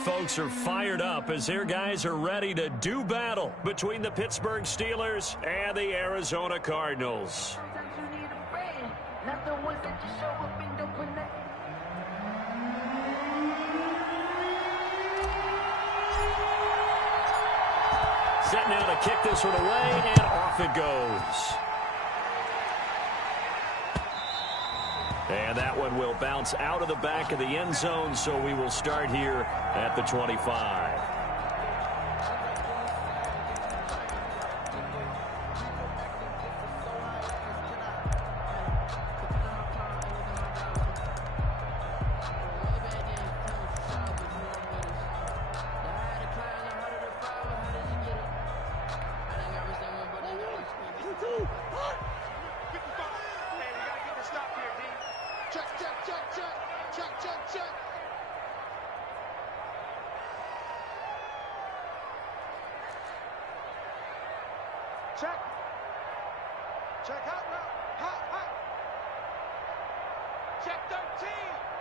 folks are fired up as their guys are ready to do battle between the Pittsburgh Steelers and the Arizona Cardinals. Set now to kick this one away, and off it goes. And that one will bounce out of the back of the end zone, so we will start here at the 25. Check hot route. Hot. Check 13.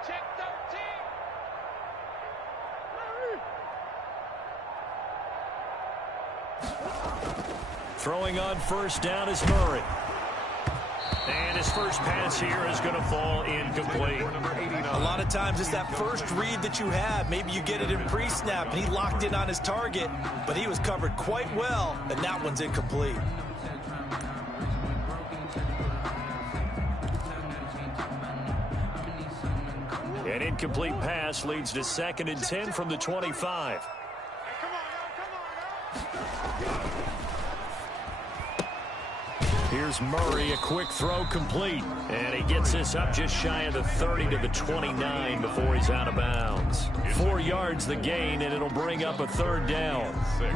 Check 13. Throwing on first down is Murray. And his first pass here is going to fall incomplete. A lot of times it's that first read that you have. Maybe you get it in pre-snap, and he locked in on his target, but he was covered quite well, and that one's incomplete. An incomplete pass leads to 2nd and 10 from the 25. Here's Murray, a quick throw complete. And he gets this up just shy of the 30 to the 29 before he's out of bounds. 4 yards the gain, and it'll bring up a 3rd down. 6.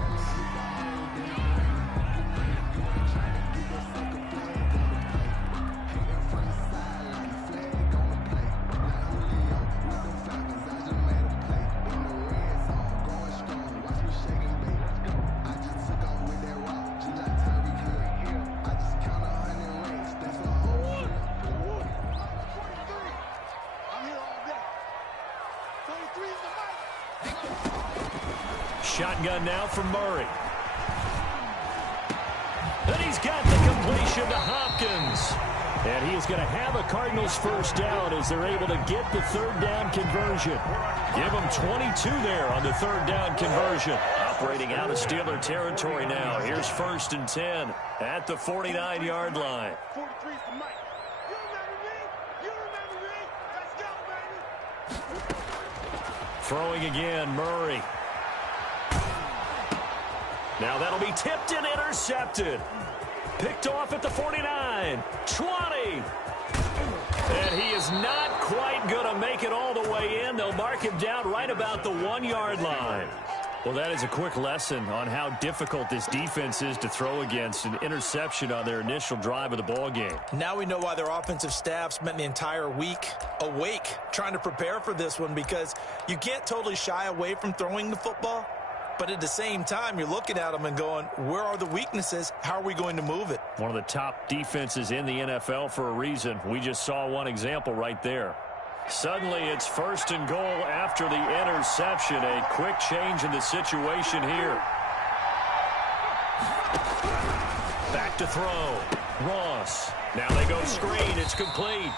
Shotgun now from Murray. And he's got the completion to Hopkins. And he is going to have a Cardinals first down as they're able to get the 3rd down conversion. Give them 22 there on the 3rd down conversion. Operating out of Steeler territory now. Here's 1st and 10 at the 49-yard line. 43's the mic. You remember me? Let's go, baby. Throwing again, Murray. Now that'll be tipped and intercepted. Picked off at the 49, 20. And he is not quite going to make it all the way in. They'll mark him down right about the 1-yard line. Well, that is a quick lesson on how difficult this defense is to throw against. An interception on their initial drive of the ball game. Now we know why their offensive staff spent the entire week awake trying to prepare for this one, because you can't totally shy away from throwing the football. But at the same time, you're looking at them and going, where are the weaknesses? How are we going to move it? One of the top defenses in the NFL for a reason. We just saw one example right there. Suddenly, it's 1st and goal after the interception. A quick change in the situation here. Back to throw. Ross. Now they go screen. It's complete.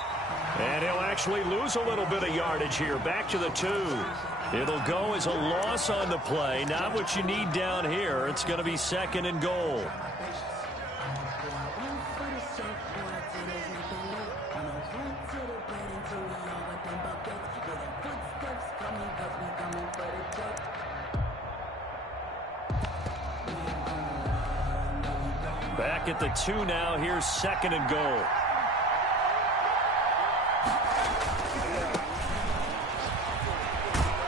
And he'll actually lose a little bit of yardage here. Back to the 2. It'll go as a loss on the play. Not what you need down here. It's going to be 2nd and goal. Back at the 2 now. Here's 2nd and goal.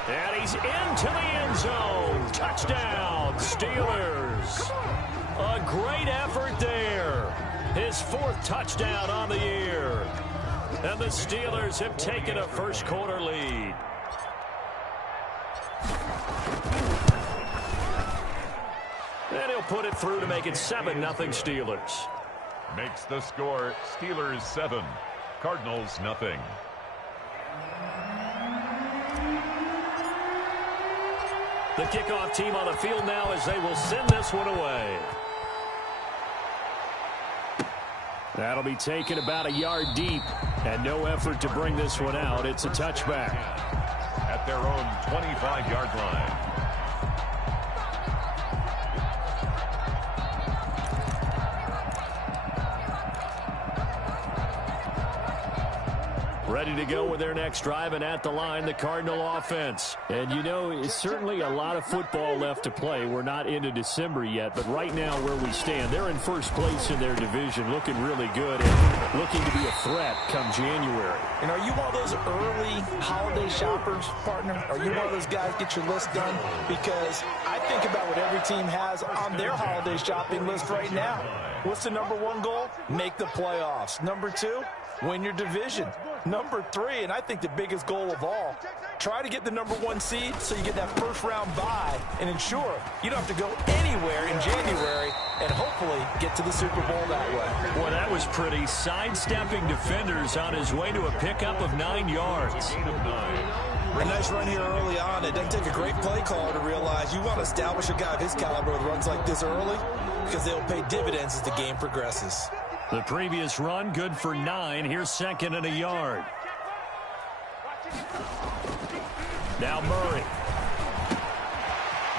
And he's into the end zone. Touchdown, Steelers. A great effort there. His 4th touchdown on the year. And the Steelers have taken a first-quarter lead. And he'll put it through to make it 7-0 Steelers. Makes the score Steelers 7, Cardinals nothing. The kickoff team on the field now as they will send this one away. That'll be taken about a yard deep, and no effort to bring this one out. It's a touchback. At their own 25-yard line. Ready to go with their next drive, and at the line, the Cardinal offense. And, you know, it's certainly a lot of football left to play. We're not into December yet, but right now where we stand, they're in first place in their division, looking really good and looking to be a threat come January. And are you one of those early holiday shoppers, partner? Are you one of those guys get your list done? Because I think about what every team has on their holiday shopping list right now. What's the number one goal? Make the playoffs. Number two, win your division. Number three, and I think the biggest goal of all, try to get the number one seed so you get that first round bye and ensure you don't have to go anywhere in January and hopefully get to the Super Bowl that way. Boy, that was pretty. Sidestepping defenders on his way to a pickup of 9 yards. A nice run here early on. It doesn't take a great play caller to realize you want to establish a guy of his caliber with runs like this early because they'll pay dividends as the game progresses. The previous run, good for 9. Here's second and a yard. Now Murray.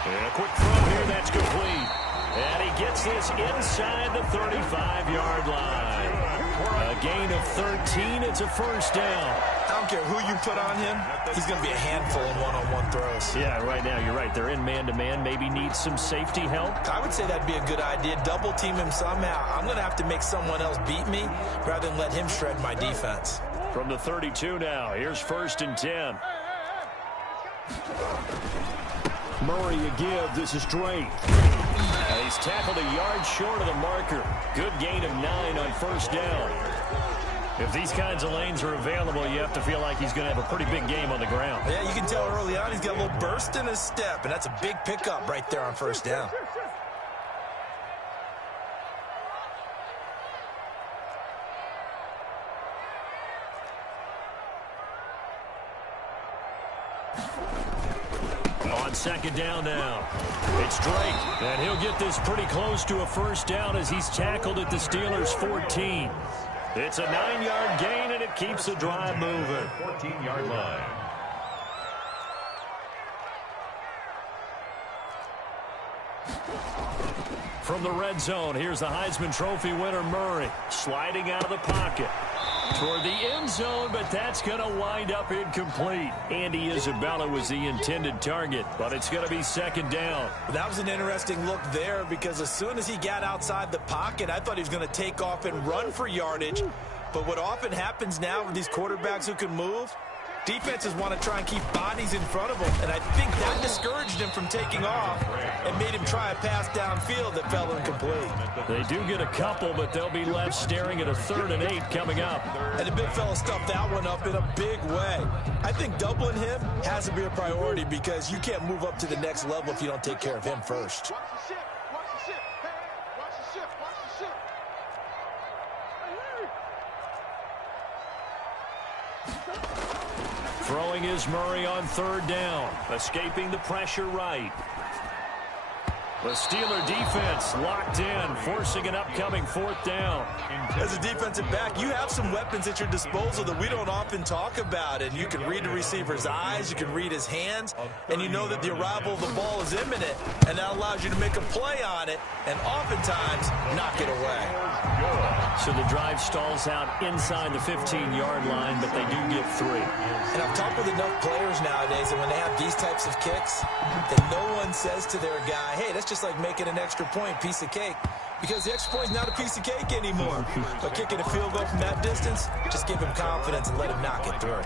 And a quick throw here, that's complete. And he gets this inside the 35-yard line. A gain of 13, it's a first down. I don't care who you put on him, he's going to be a handful in one-on-one throws. Yeah, right now, you're right. They're in man-to-man, maybe need some safety help. I would say that'd be a good idea. Double team him somehow. I'm going to have to make someone else beat me rather than let him shred my defense. From the 32 now, here's first and 10. Murray a give, this is Drake. And he's tackled a yard short of the marker. Good gain of 9 on first down. If these kinds of lanes are available, you have to feel like he's going to have a pretty big game on the ground. Yeah, you can tell early on he's got a little burst in his step, and that's a big pickup right there on first down. On second down now, it's Drake, and he'll get this pretty close to a first down as he's tackled at the Steelers' 14. It's a 9-yard gain, and it keeps the drive moving. 14-yard line. From the red zone, here's the Heisman Trophy winner, Murray, sliding out of the pocket toward the end zone, but that's going to wind up incomplete. Andy Isabella was the intended target, but it's going to be second down. That was an interesting look there because as soon as he got outside the pocket, I thought he was going to take off and run for yardage. But what often happens now with these quarterbacks who can move, defenses want to try and keep bodies in front of them, and I think that discouraged him from taking off and made him try a pass downfield that fell incomplete. They do get a couple, but they'll be left staring at a 3rd and 8 coming up. And the big fella stuffed that one up in a big way. I think doubling him has to be a priority because you can't move up to the next level if you don't take care of him first. Watch the ship. Watch the ship. Hey, watch the ship. Watch the ship. Throwing is Murray on 3rd down, escaping the pressure right. The Steeler defense locked in, forcing an upcoming 4th down. As a defensive back, you have some weapons at your disposal that we don't often talk about. And you can read the receiver's eyes, you can read his hands, and you know that the arrival of the ball is imminent. And that allows you to make a play on it and oftentimes knock it away. So the drive stalls out inside the 15-yard line, but they do get 3. And I've talked with enough players nowadays that when they have these types of kicks, that no one says to their guy, hey, that's just like making an extra point, piece of cake. Because the extra point is not a piece of cake anymore. But kicking a field goal from that distance, just give him confidence and let him knock it through.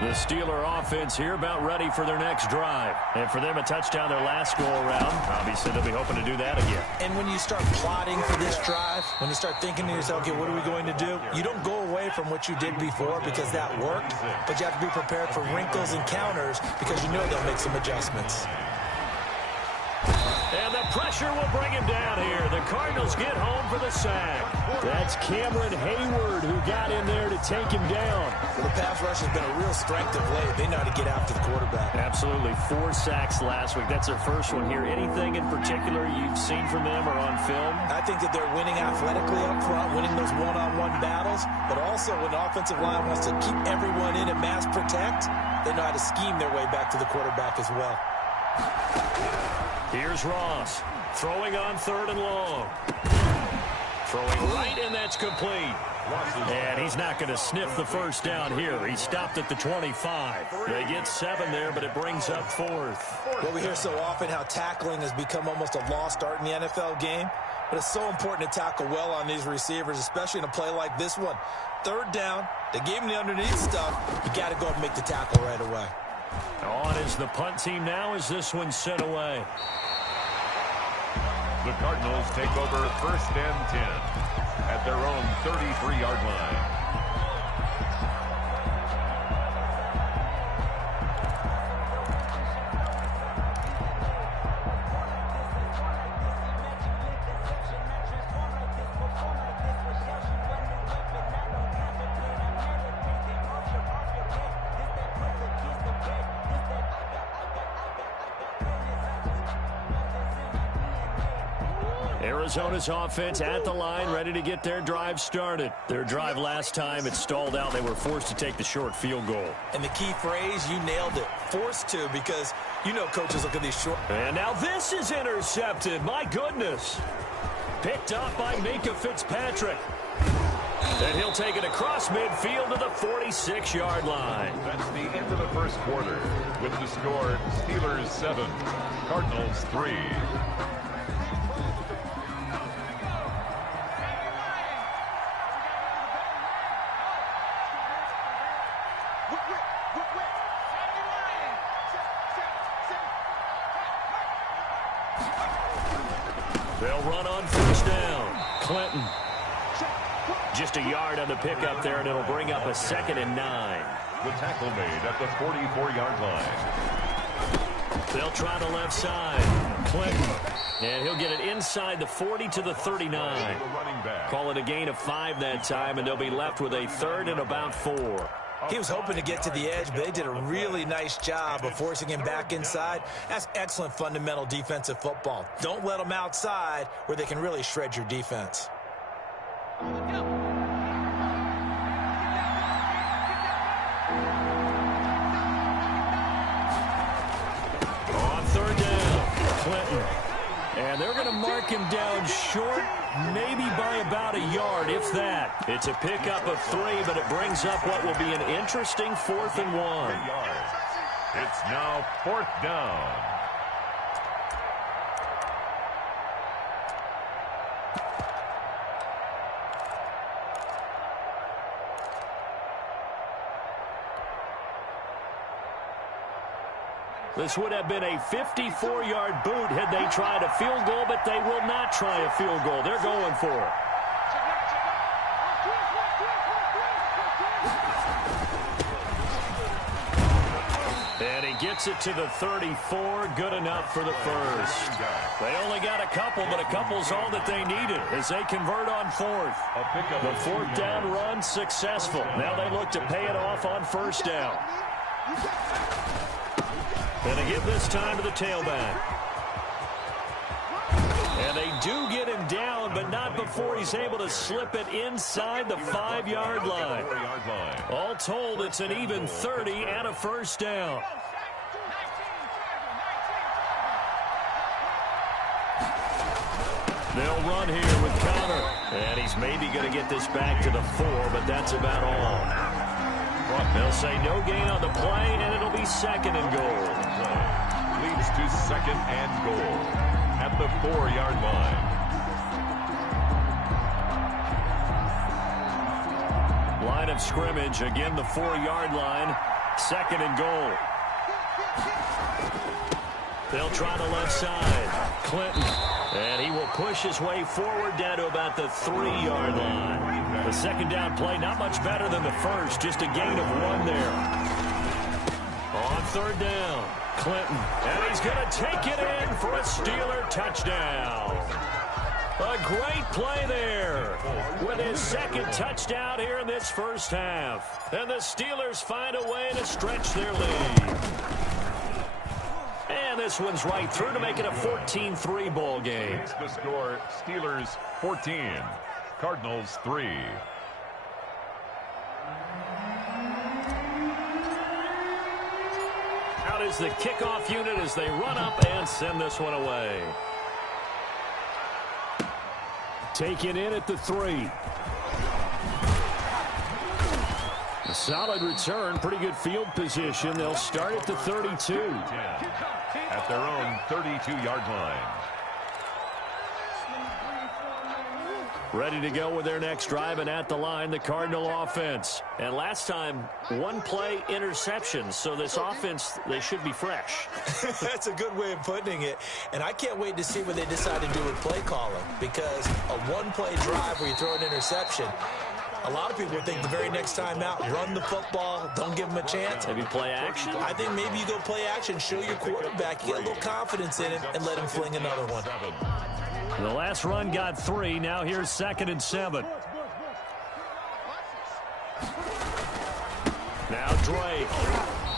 The Steeler offense here about ready for their next drive. And for them, a touchdown their last go-around. Obviously, they'll be hoping to do that again. And when you start plotting for this drive, when you start thinking to yourself, okay, what are we going to do? You don't go away from what you did before because that worked, but you have to be prepared for wrinkles and counters because you know they'll make some adjustments. And the pressure will bring him down here. The Cardinals get home for the sack. That's Cameron Hayward who got in there to take him down. Well, the pass rush has been a real strength of late. They know how to get after the quarterback. Absolutely. 4 sacks last week. That's their first one here. Anything in particular you've seen from them or on film? I think that they're winning athletically up front, winning those one-on-one battles, but also when the offensive line wants to keep everyone in and mass protect, they know how to scheme their way back to the quarterback as well. Here's Ross, throwing on 3rd and long. Throwing right, and that's complete. And he's not going to sniff the first down here. He stopped at the 25. They get 7 there, but it brings up 4th. Well, we hear so often how tackling has become almost a lost art in the NFL game, but it's so important to tackle well on these receivers, especially in a play like this one. 3rd down, they gave him the underneath stuff. You got to go and make the tackle right away. On is the punt team now as this one's sent away. The Cardinals take over 1st and 10 at their own 33-yard line. Arizona's offense at the line, ready to get their drive started. Their drive last time, it stalled out. They were forced to take the short field goal. And the key phrase, you nailed it, forced to, because you know coaches look at these short. And now this is intercepted. My goodness. Picked up by Minka Fitzpatrick. And he'll take it across midfield to the 46-yard line. That's the end of the first quarter with the score Steelers 7, Cardinals 3. They'll run on 1st down. Clinton. Just a yard on the pickup there, and it'll bring up a 2nd and 9. The tackle made at the 44-yard line. They'll try the left side. Clinton. And he'll get it inside the 40 to the 39. Call it a gain of 5 that time, and they'll be left with a 3rd and about 4. He was hoping to get to the edge, but they did a really nice job of forcing him back inside. That's excellent fundamental defensive football. Don't let them outside where they can really shred your defense. On 3rd down, Clinton. And they're going to mark him down short, maybe by about a yard, if that. It's a pickup of 3, but it brings up what will be an interesting 4th and 1. It's now 4th down. This would have been a 54-yard boot had they tried a field goal, but they will not try a field goal. They're going for it. And he gets it to the 34. Good enough for the first. They only got a couple, but a couple's all that they needed as they convert on 4th. The 4th down run successful. Now they look to pay it off on 1st down. And they give this time to the tailback. And they do get him down, but not before he's able to slip it inside the 5-yard line. All told, it's an even 30 and a 1st down. They'll run here with Connor. And he's maybe going to get this back to the 4, but that's about all. They'll say no gain on the play, and it'll be 2nd and goal. Leads to 2nd and goal at the 4-yard line. Line of scrimmage, again the 4-yard line, 2nd and goal. They'll try the left side. Clinton. And he will push his way forward down to about the 3-yard line. The 2nd down play, not much better than the first, just a gain of 1 there. On 3rd down, Clinton, and he's going to take it in for a Steeler touchdown. A great play there with his second touchdown here in this first half. And the Steelers find a way to stretch their lead. And this one's right through to make it a 14-3 ball game. The score, Steelers 14, Cardinals 3. Out is the kickoff unit as they run up and send this one away. Taken in at the 3. A solid return, pretty good field position. They'll start at the 32. At their own 32-yard line. Ready to go with their next drive, and at the line, the Cardinal offense. And last time, one play interception, so this offense, they should be fresh. That's a good way of putting it. And I can't wait to see what they decide to do with play calling, because a one-play drive where you throw an interception, a lot of people think the very next time out, run the football, don't give them a chance. Maybe play action? I think maybe you go play action, show your quarterback, you get a little confidence in him, and let him fling another one. The last run got 3. Now here's 2nd and 7. Now Drake.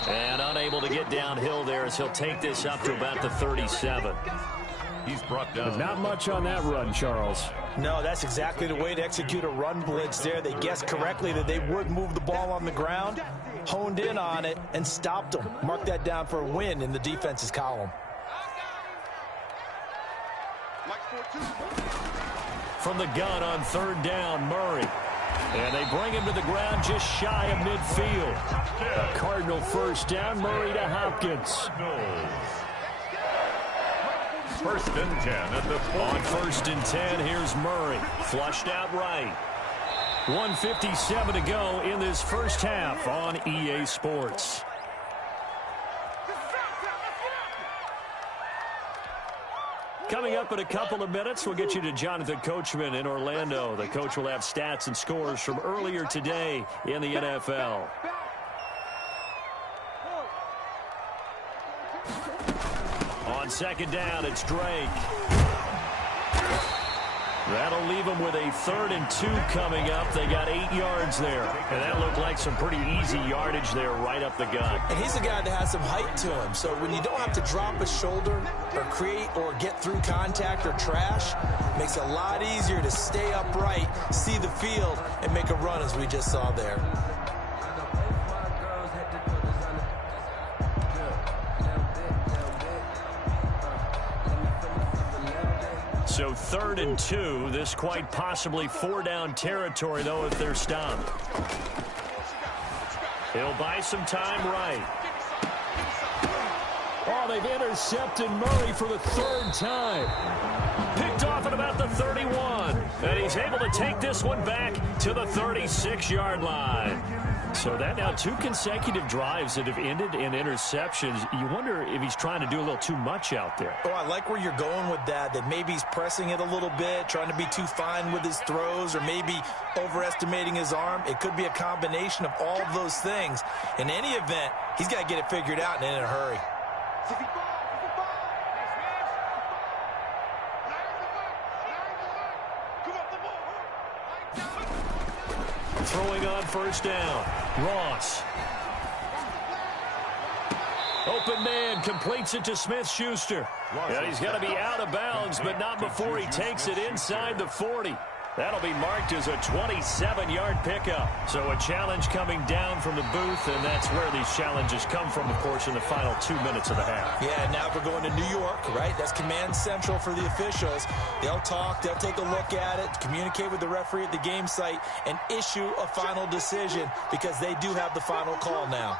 And unable to get downhill there as he'll take this up to about the 37. He's brought down. But not much on that run, Charles. No, that's exactly the way to execute a run blitz there. They guessed correctly that they would move the ball on the ground, honed in on it, and stopped them. Mark that down for a win in the defense's column. From the gun on 3rd down, Murray. And they bring him to the ground just shy of midfield. A Cardinal first down, Murray to Hopkins. 1st and 10 at the 40. On 1st and 10, here's Murray. Flushed out right. 1:57 to go in this first half on EA Sports. Coming up in a couple of minutes, we'll get you to Jonathan Coachman in Orlando. The coach will have stats and scores from earlier today in the NFL. On 2nd down, it's Drake. That'll leave them with a 3rd and 2 coming up. They got 8 yards there. And that looked like some pretty easy yardage there right up the gut. And he's a guy that has some height to him. So when you don't have to drop a shoulder or create or get through contact or trash, it makes it a lot easier to stay upright, see the field, and make a run as we just saw there. So 3rd and 2, this quite possibly 4-down territory, though, if they're stopped. He'll buy some time right. Oh, they've intercepted Murray for the 3rd time. Picked off at about the 31. And he's able to take this one back to the 36-yard line. So that now 2 consecutive drives that have ended in interceptions. You wonder if he's trying to do a little too much out there. Oh, I like where you're going with that maybe he's pressing it a little bit, trying to be too fine with his throws, or maybe overestimating his arm. It could be a combination of all of those things. In any event, he's got to get it figured out and in a hurry. Throwing on 1st down, Ross. Open man, completes it to Smith-Schuster. And he's going to be out of bounds, but not before he takes it inside the 40. That'll be marked as a 27-yard pickup. So a challenge coming down from the booth, and that's where these challenges come from, of course, in the final 2 minutes of the half. Yeah, now we're going to New York, right? That's command central for the officials. They'll talk, they'll take a look at it, communicate with the referee at the game site, and issue a final decision because they do have the final call now.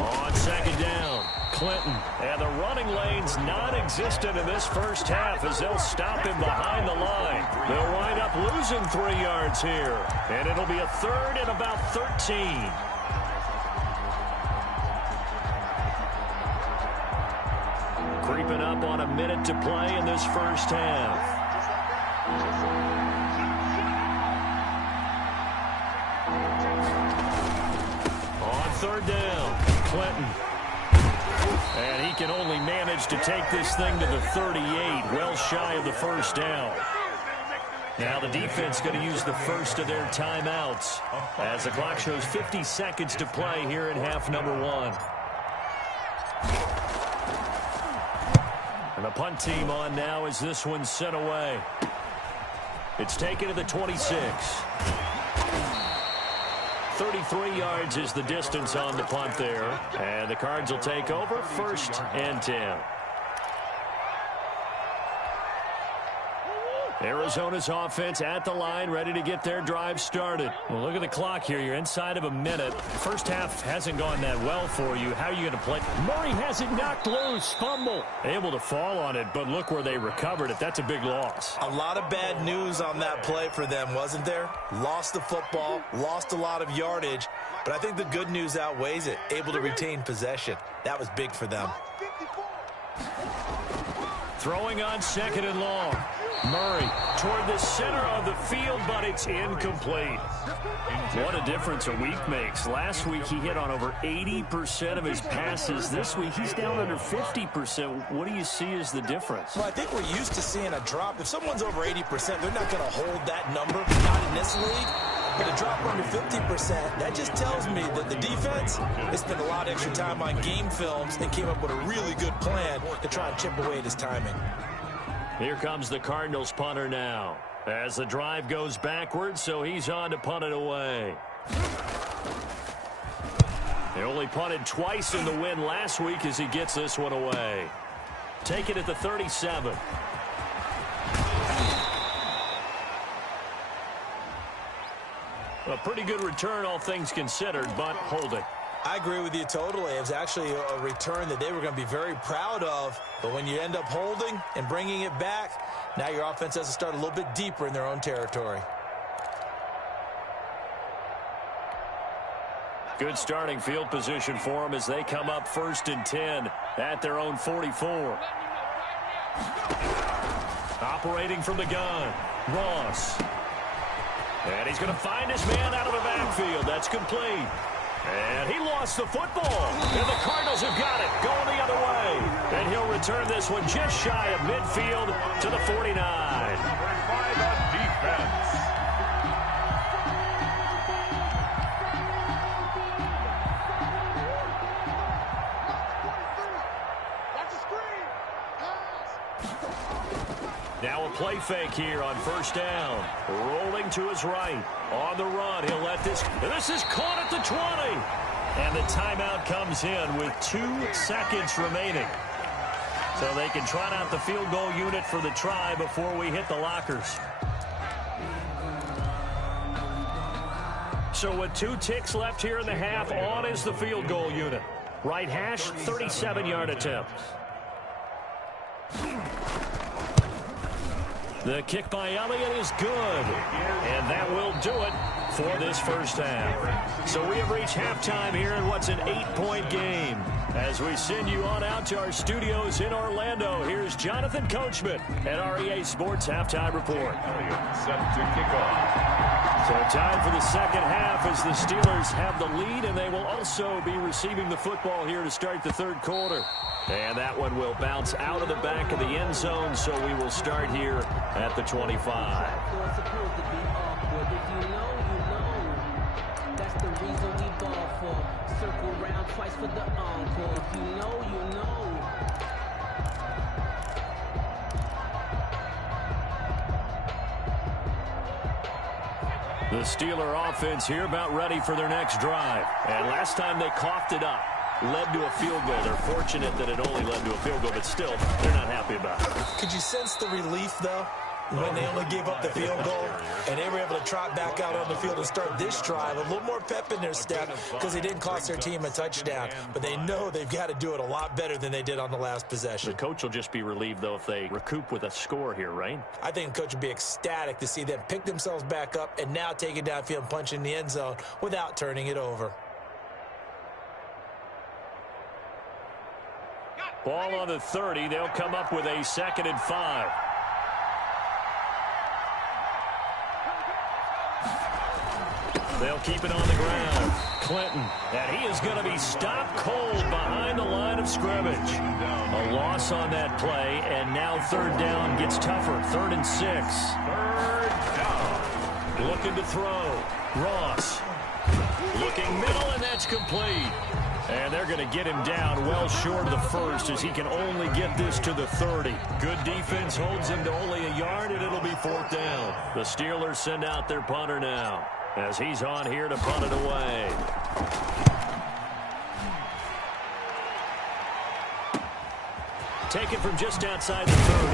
On 2nd down, Clinton. And the running lane's non-existent in this first half as they'll stop him behind the line. They'll wind up losing 3 yards here. And it'll be a 3rd and about 13. Creeping up on a minute to play in this first half. third down. Clinton. And he can only manage to take this thing to the 38, well shy of the first down. Now the defense going to use the first of their timeouts as the clock shows 50 seconds to play here in half number 1. And the punt team on now as this one's sent away. It's taken to the 26. 33 yards is the distance on the punt there. And the Cards will take over 1st and 10. Arizona's offense at the line, ready to get their drive started. Well, look at the clock here. You're inside of a minute. First half hasn't gone that well for you. How are you going to play? Murray has it knocked loose. Fumble. Able to fall on it, but look where they recovered it. That's a big loss. A lot of bad news on that play for them, wasn't there? Lost the football, lost a lot of yardage, but I think the good news outweighs it. Able to retain possession. That was big for them. Throwing on 2nd and long. Murray toward the center of the field, but it's incomplete. What a difference a week makes. Last week he hit on over 80% of his passes. This week he's down under 50%. What do you see as the difference? Well, I think we're used to seeing a drop. If someone's over 80%, they're not going to hold that number, not in this league. But a drop under 50%, that just tells me that the defense has spent a lot of extra time on game films and came up with a really good plan to try and chip away at his timing. Here comes the Cardinals punter now as the drive goes backwards, so he's on to punt it away. They only punted twice in the win last week as he gets this one away. Take it at the 37. A pretty good return, all things considered, but holding. I agree with you totally. It was actually a return that they were going to be very proud of. But when you end up holding and bringing it back, now your offense has to start a little bit deeper in their own territory. Good starting field position for them as they come up 1st and 10 at their own 44. Operating from the gun, Ross. And he's going to find his man out of the backfield. That's complete. And he lost the football. And the Cardinals have got it, going the other way. And he'll return this one just shy of midfield to the 49. By the defense. Now a play fake here on 1st down. Rolling to his right. On the run, he'll let this. This is caught at the 20. And the timeout comes in with 2 seconds remaining. So they can trot out the field goal unit for the try before we hit the lockers. So with 2 ticks left here in the half, on is the field goal unit. Right hash, 37-yard attempt. The kick by Elliott is good, and that will do it for this first half. So we have reached halftime here in what's an 8-point game. As we send you on out to our studios in Orlando, here's Jonathan Coachman at REA Sports Halftime Report. Set to kick off. So time for the second half as the Steelers have the lead, and they will also be receiving the football here to start the third quarter. And that one will bounce out of the back of the end zone, so we will start here at the 25. The Steeler offense here about ready for their next drive. And last time they coughed it up, led to a field goal. They're fortunate that it only led to a field goal, but still, they're not happy about it. Could you sense the relief, though, when they only gave up the field goal and they were able to trot back out on the field and start this drive? A little more pep in their step because they didn't cost their team a touchdown, but they know they've got to do it a lot better than they did on the last possession. The coach will just be relieved, though, if they recoup with a score here, right? I think the coach would be ecstatic to see them pick themselves back up and now take it downfield and punch in the end zone without turning it over. Ball on the 30. They'll come up with a 2nd and 5. They'll keep it on the ground. Clinton, and he is going to be stopped cold behind the line of scrimmage. A loss on that play, and now third down gets tougher. 3rd and 6. Third down. Looking to throw. Ross. Looking middle, and that's complete. And they're going to get him down well short of the first as he can only get this to the 30. Good defense holds him to only a yard, and it'll be 4th down. The Steelers send out their punter now as he's on here to punt it away. Taken from just outside the 30.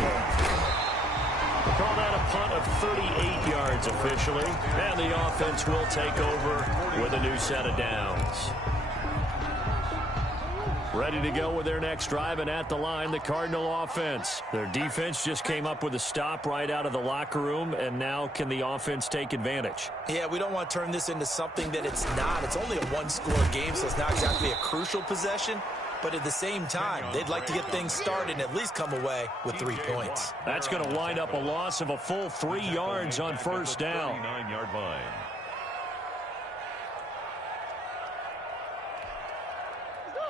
Call that a punt of 38 yards officially. And the offense will take over with a new set of downs. Ready to go with their next drive, and at the line, the Cardinal offense. Their defense just came up with a stop right out of the locker room, and now can the offense take advantage? Yeah, we don't want to turn this into something that it's not. It's only a one-score game, so it's not exactly a crucial possession. But at the same time, they'd like to get things started and at least come away with 3 points. That's going to wind up a loss of a full 3 yards on first down. 39-yard line.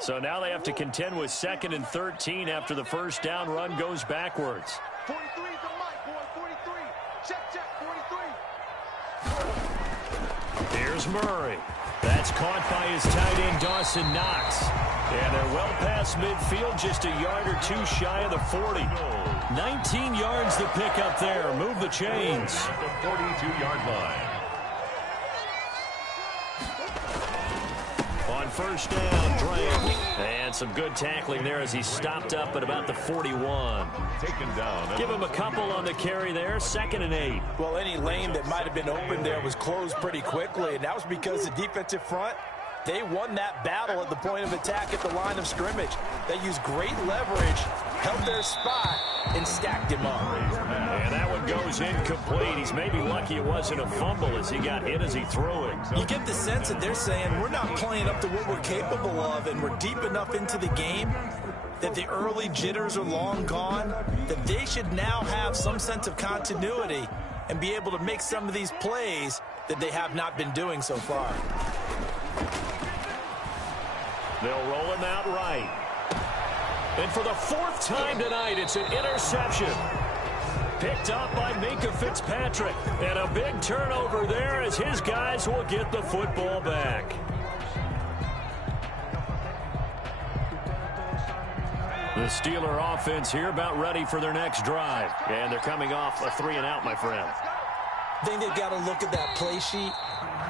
So now they have to contend with 2nd and 13 after the first down run goes backwards. 43 is the mic, boy. 43. Check, 43. Here's Murray. That's caught by his tight end, Dawson Knox. And they're well past midfield, just a yard or two shy of the 40. 19 yards to pick up there. Move the chains. At the 42-yard line. On first down, Drake. And some good tackling there as he stopped up at about the 41. Taken down. Give him a couple on the carry there. 2nd and 8. Well, any lane that might have been open there was closed pretty quickly, and that was because the defensive front, they won that battle at the point of attack at the line of scrimmage. They used great leverage, held their spot, and stacked him up. And that one goes incomplete. He's maybe lucky it wasn't a fumble as he got hit as he threw it. You get the sense that they're saying we're not playing up to what we're capable of, and we're deep enough into the game that the early jitters are long gone, that they should now have some sense of continuity and be able to make some of these plays that they have not been doing so far. They'll roll him out right. And for the 4th time tonight, it's an interception. Picked up by Minka Fitzpatrick. And a big turnover there as his guys will get the football back. The Steeler offense here about ready for their next drive. And they're coming off a 3-and-out, my friend. I think they've got to look at that play sheet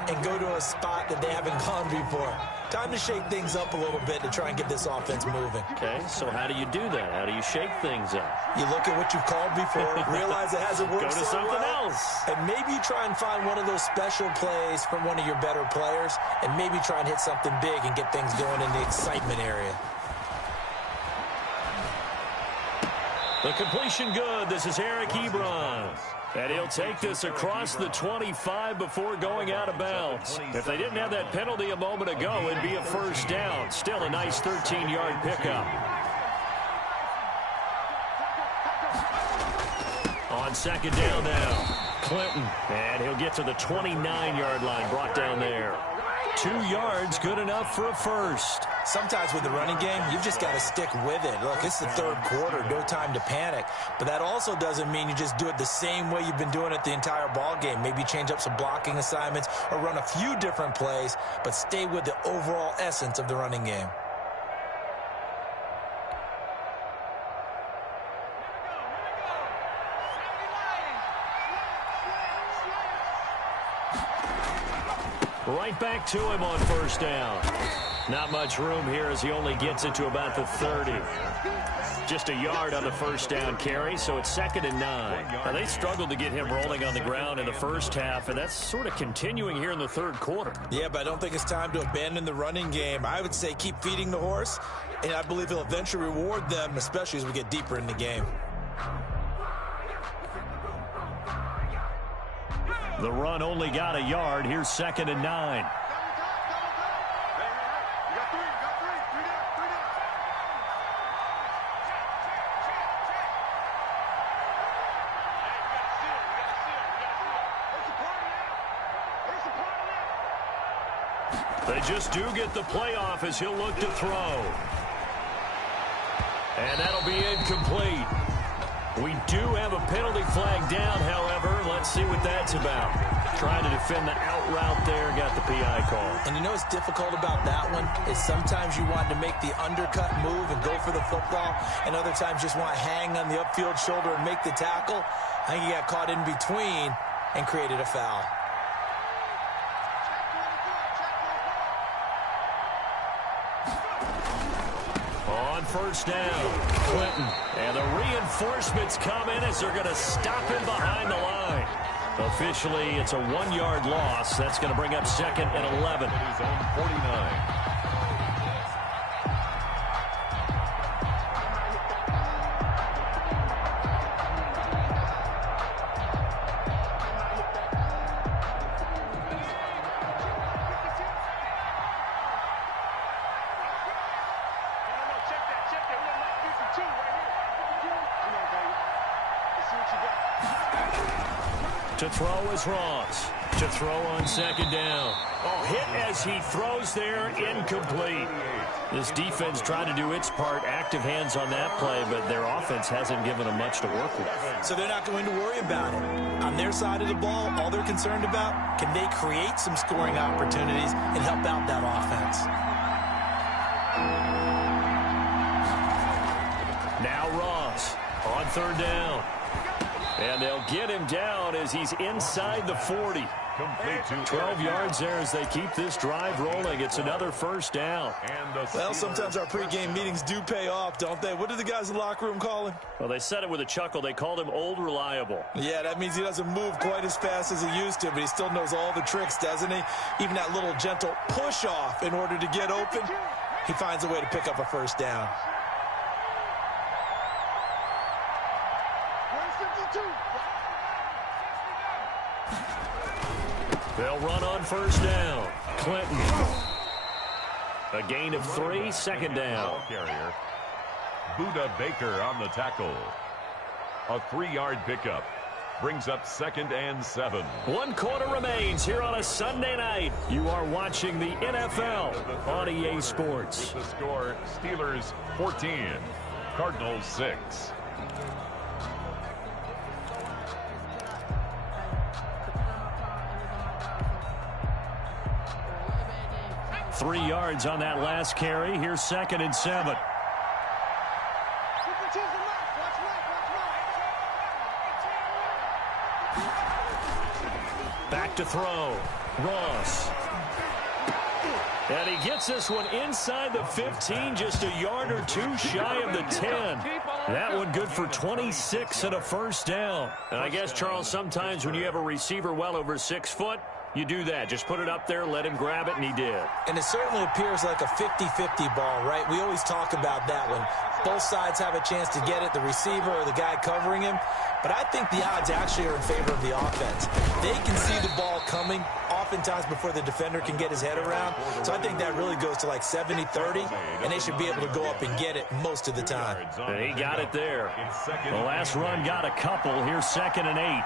and go to a spot that they haven't gone before. Time to shake things up a little bit to try and get this offense moving. Okay, so how do you do that? How do you shake things up? You look at what you've called before, realize it hasn't worked Go to so something well, else. and maybe try and find one of those special plays from one of your better players, and maybe try and hit something big and get things going in the excitement area. The completion good. This is Eric Ebron. And he'll take this across the 25 before going out of bounds. If they didn't have that penalty a moment ago, it'd be a first down. Still a nice 13-yard pickup. On 2nd down now, Clinton. And he'll get to the 29-yard line, brought down there. 2 yards, good enough for a first. Sometimes with the running game, you've just got to stick with it. Look, it's the 3rd quarter, no time to panic. But that also doesn't mean you just do it the same way you've been doing it the entire ball game. Maybe change up some blocking assignments or run a few different plays, but stay with the overall essence of the running game. Right back to him on first down. Not much room here as he only gets it to about the 30. Just a yard on the first down carry, so it's 2nd and 9. Now, they struggled to get him rolling on the ground in the first half, and that's sort of continuing here in the 3rd quarter. Yeah, but I don't think it's time to abandon the running game. I would say keep feeding the horse, and I believe he'll eventually reward them, especially as we get deeper in the game. The run only got a yard. Here's 2nd and 9. They just do get the playoff as he'll look to throw. And that'll be incomplete. We do have a penalty flag down, however. Let's see what that's about. Trying to defend the out route there, got the PI call. And you know what's difficult about that one is sometimes you want to make the undercut move and go for the football, and other times just want to hang on the upfield shoulder and make the tackle. I think he got caught in between and created a foul. On first down, Clinton. And the reinforcements come in as they're going to stop him behind the line. Officially, it's a 1-yard loss. That's going to bring up 2nd and 11. His own 49. To throw is Ross. To throw on 2nd down. Oh, hit as he throws there, incomplete. This defense tried to do its part, active hands on that play, but their offense hasn't given them much to work with. So they're not going to worry about it. On their side of the ball, all they're concerned about, can they create some scoring opportunities and help out that offense? Now Ross on 3rd down. And they'll get him down as he's inside the 40. 12 yards there as they keep this drive rolling. It's another 1st down. Well, sometimes our pregame meetings do pay off, don't they? What did the guys in the locker room call him? Well, they said it with a chuckle. They called him Old Reliable. Yeah, that means he doesn't move quite as fast as he used to, but he still knows all the tricks, doesn't he? Even that little gentle push-off in order to get open, he finds a way to pick up a 1st down. They'll run on 1st down. Clinton. A gain of 3, 2nd down. Carrier. Buda Baker on the tackle. A 3-yard pickup. Brings up 2nd and 7. 1 quarter remains here on a Sunday night. You are watching the NFL on EA Sports. With the score, Steelers 14, Cardinals 6. Three yards on that last carry. Here's 2nd and 7. Back to throw. Ross. And he gets this one inside the 15, just a yard or 2 shy of the 10. That one good for 26 and a 1st down. And I guess, Charles, sometimes when you have a receiver well over 6 foot, you do that. Just put it up there, let him grab it, and he did. And it certainly appears like a 50-50 ball, right? We always talk about that when both sides have a chance to get it, the receiver or the guy covering him. But I think the odds actually are in favor of the offense. They can see the ball coming oftentimes before the defender can get his head around. So I think that really goes to like 70-30, and they should be able to go up and get it most of the time. And he got it there. The last run got a couple. Here's 2nd and 8.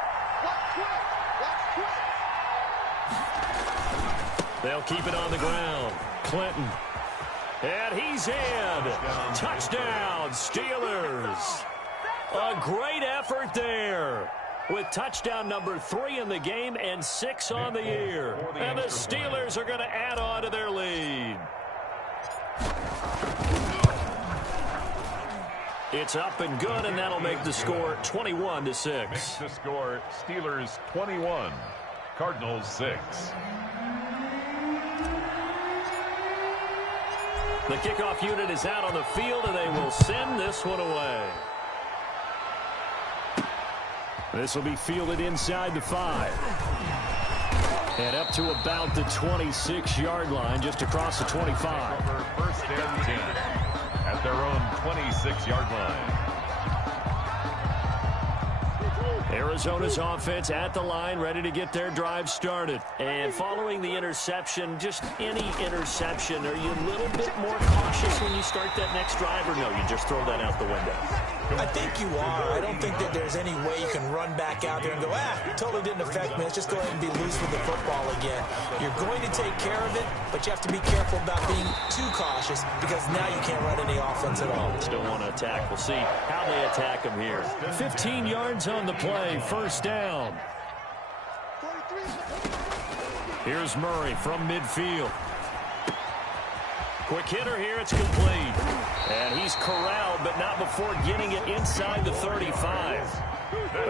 They'll keep it on the ground. Clinton. And he's in. Touchdown, Steelers. A great effort there. With touchdown number 3 in the game and 6 on the year. And the Steelers are going to add on to their lead. It's up and good, and that'll make the score 21-6. Makes the score Steelers 21, Cardinals 6. The kickoff unit is out on the field, and they will send this one away. This will be fielded inside the 5. And up to about the 26-yard line, just across the 25. First and 10 at their own 26-yard line. Arizona's offense at the line, ready to get their drive started. And following the interception, just any interception, are you a little bit more cautious when you start that next drive, or no, you just throw that out the window? I think you are. I don't think that there's any way you can run back out there and go, totally didn't affect me. Let's just go ahead and be loose with the football again. You're going to take care of it, but you have to be careful about being too cautious because now you can't run any offense at all. Still want to attack. We'll see how they attack him here. 15 yards on the play, first down. Here's Murray from midfield. Quick hitter here, it's complete. And he's corralled, but not before getting it inside the 35.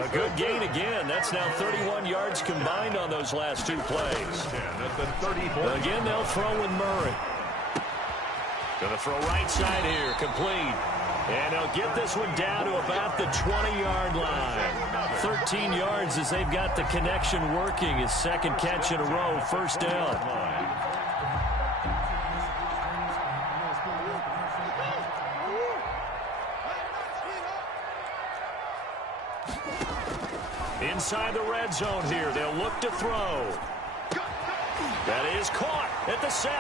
A good gain again. That's now 31 yards combined on those last two plays. Again, they'll throw with Murray. Going to throw right side here, complete. And they'll get this one down to about the 20-yard line. 13 yards as they've got the connection working. His second catch in a row, first down. Inside the red zone here, they'll look to throw. That is caught at the 7.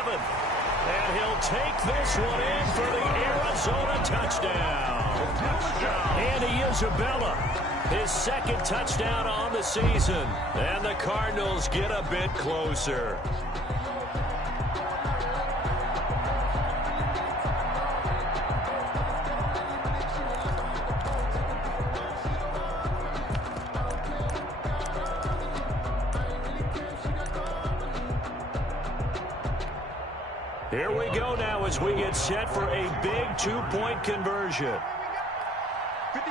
And he'll take this one in for the Arizona touchdown. Andy Isabella, his second touchdown on the season. And the Cardinals get a bit closer. Here we go now as we get set for a big two-point conversion. 55,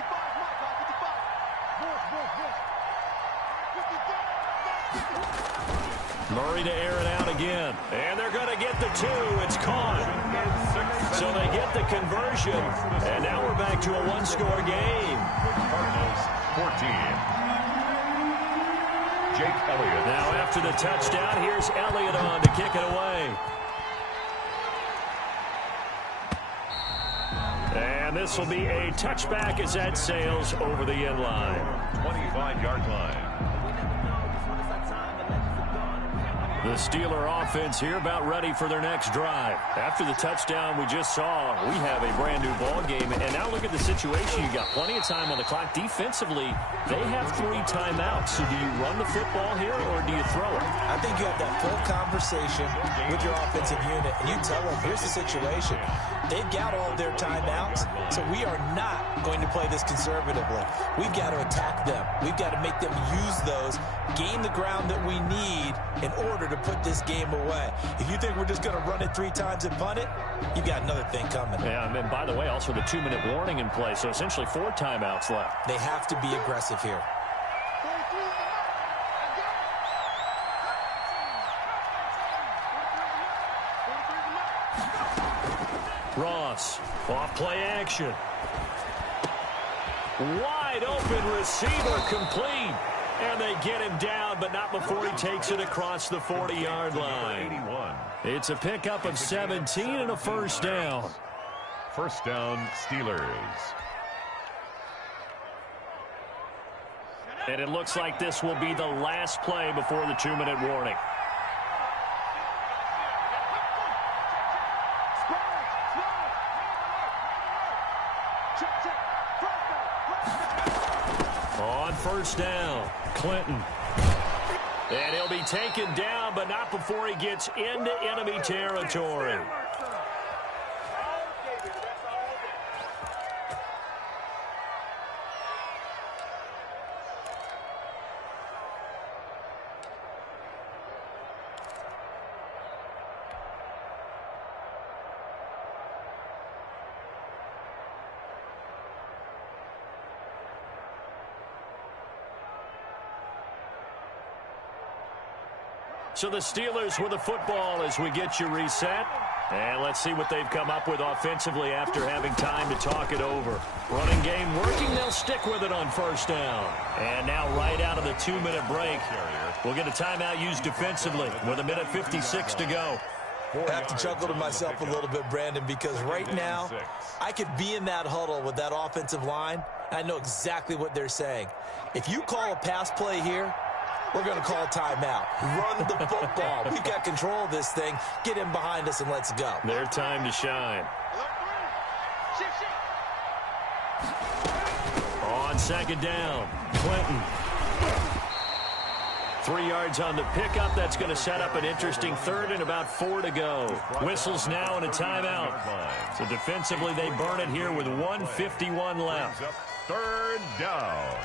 Murray to air it out again. And they're going to get the 2. It's caught. So they get the conversion. And now we're back to a one-score game. Cardinals 14. Jake Elliott. Now after the touchdown, here's Elliott on to kick it away. And this will be a touchback as that sails over the end line. 25-yard line. The Steeler offense here about ready for their next drive. After the touchdown we just saw, we have a brand new ball game. And now look at the situation. You got plenty of time on the clock. Defensively, they have 3 timeouts. So do you run the football here or do you throw it? I think you have that full conversation with your offensive unit, and you tell them, here's the situation. They've got all of their timeouts, so we are not going to play this conservatively. We've got to attack them. We've got to make them use those, gain the ground that we need in order to put this game away. If you think we're just going to run it 3 times and punt it, you've got another thing coming. Yeah, and then, by the way, also the 2-minute warning in play, so essentially 4 timeouts left. They have to be aggressive here. Ross, off play action. Wide open receiver, complete. And they get him down, but not before he takes it across the 40-yard line. 81. It's a pickup of 17 and a first down. First down, Steelers. And it looks like this will be the last play before the 2-minute warning. On first down, Clinton. And he'll be taken down, but not before he gets into enemy territory. So the Steelers with the football as we get you reset. And let's see what they've come up with offensively after having time to talk it over. Running game working. They'll stick with it on first down. And now right out of the 2-minute break, we'll get a timeout used defensively with 1:56 to go. I have to chuckle to myself a little bit, Brandon, because right now I could be in that huddle with that offensive line. I know exactly what they're saying. If you call a pass play here, we're going to call a timeout. Run the football. We've got control of this thing. Get in behind us and let's go. Their time to shine. on second down. Clinton. 3 yards on the pickup. That's going to set up an interesting third and about 4 to go. Whistles now and a timeout. So defensively, they burn it here with 1:51 left. Third down.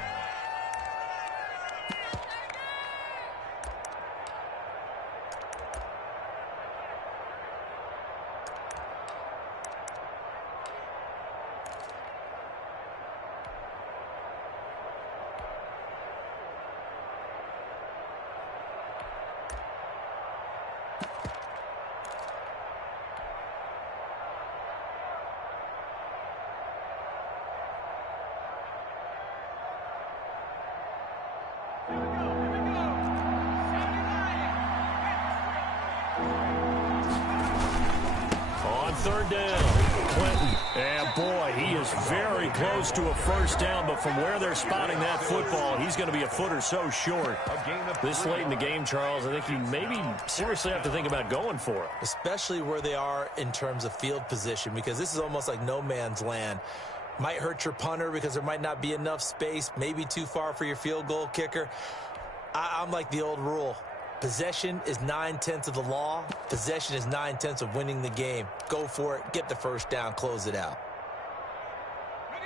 Third down, Clinton. And boy, he is very close to a first down, but from where they're spotting that football, he's going to be a foot or so short. This late in the game, Charles, I think you maybe seriously have to think about going for it. Especially where they are in terms of field position, because this is almost like no man's land. Might hurt your punter because there might not be enough space, maybe too far for your field goal kicker. I'm like the old rule. Possession is 9/10 of the law. Possession is 9/10 of winning the game. Go for it. Get the first down. Close it out.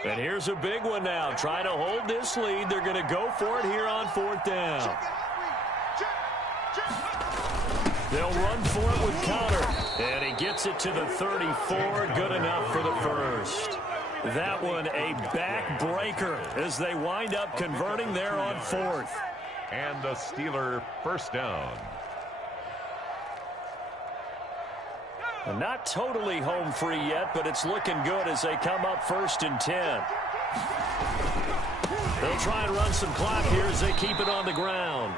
And here's a big one now. Trying to hold this lead. They're going to go for it here on 4th down. They'll run for it with Connor. And he gets it to the 34. Good enough for the first. That one a backbreaker as they wind up converting there on 4th. And the Steeler first down. Not totally home free yet, but it's looking good as they come up 1st and 10. They'll try and run some clock here as they keep it on the ground.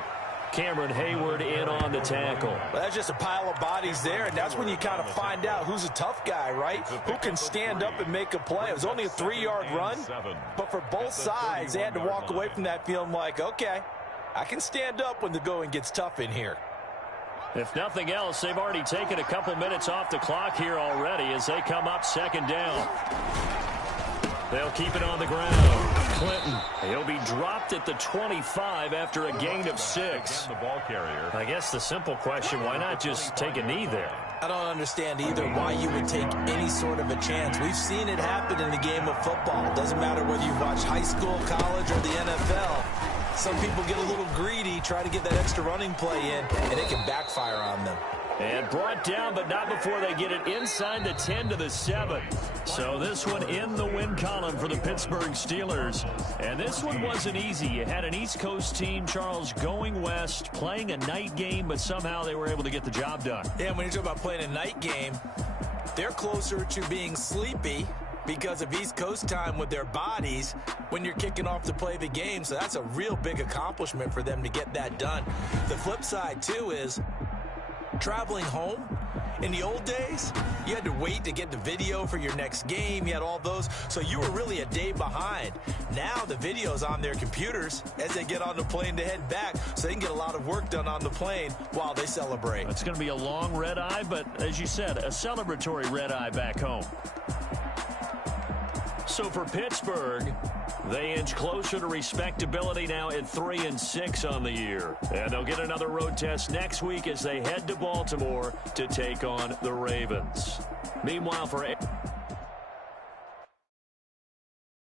Cameron Hayward in on the tackle. Well, that's just a pile of bodies there, and that's when you kind of find out who's a tough guy, right? Who can stand up and make a play. It was only a 3-yard run, but for both sides, they had to walk away from that feeling like, okay, I can stand up when the going gets tough in here. If nothing else, they've already taken a couple minutes off the clock here already as they come up 2nd down. They'll keep it on the ground. Clinton, he'll be dropped at the 25 after a gain of 6. The ball carrier. I guess the simple question, why not just take a knee there? I don't understand either why you would take any sort of a chance. We've seen it happen in the game of football. It doesn't matter whether you watch high school, college, or the NFL. Some people get a little greedy, try to get that extra running play in, and it can backfire on them. And brought down, but not before they get it inside the 10 to the 7. So this one in the win column for the Pittsburgh Steelers. And this one wasn't easy. You had an East Coast team, Charles, going west, playing a night game, but somehow they were able to get the job done. Yeah, when you're talking about playing a night game, they're closer to being sleepy because of East Coast time with their bodies when you're kicking off to play the game. So that's a real big accomplishment for them to get that done. The flip side, too, is traveling home. In the old days, you had to wait to get the video for your next game. You had all those. So you were really a day behind. Now the video's on their computers as they get on the plane to head back, so they can get a lot of work done on the plane while they celebrate. It's going to be a long red eye, but as you said, a celebratory red eye back home. So for Pittsburgh, they inch closer to respectability now at 3-6 on the year. And they'll get another road test next week as they head to Baltimore to take on the Ravens. Meanwhile, for